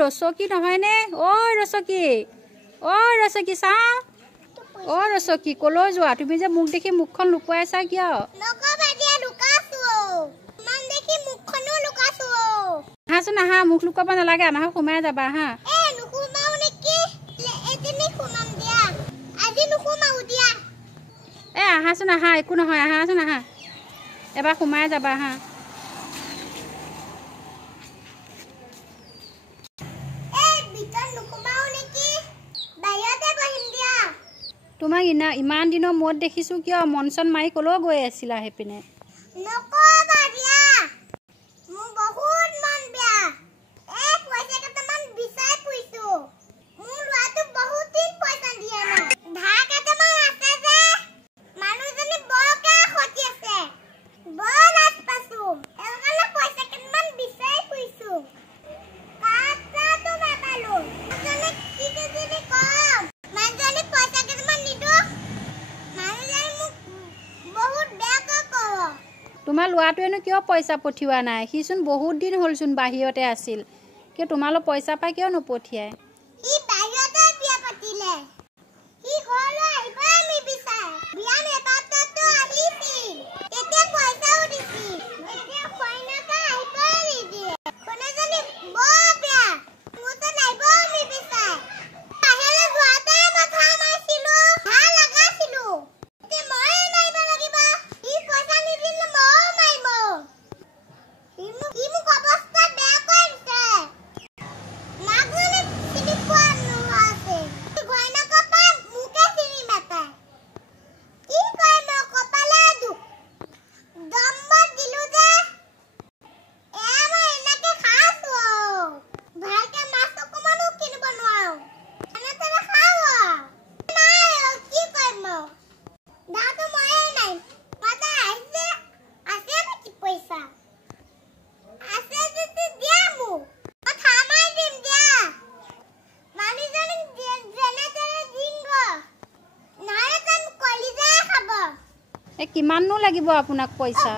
ৰচকী নহয়নে? অ' ৰচকী চাওঁ। অ' ৰচকী কলৈ যোৱা? তুমি যে মোক দেখি মুখখন লুকুৱাই আছা কিয়? আহাচোন আহা, মুখ লুকুৱাব নালাগে, আমাৰ ঘৰত সোমাই যাবা হা। আহাচোন আহা, একো নহয়, আহাচোন আহা, এবাৰ সোমাই যাবা হা। তোমাক ইমান দিনৰ মূৰত দেখিছোঁ কিয়? মন চন মাৰি কলৈ গৈ আছিলা সেইপিনে? তোমাৰ ল'ৰাটোৱেনো কিয় পইচা পঠিওৱা নাই? সিচোন বহুত দিন হ'লচোন বাহিৰতে আছিল, কিয় তোমালোক পইচা পাই কিয় নপঠিয়াই? কিমাননো লাগিব আপোনাক পইচা?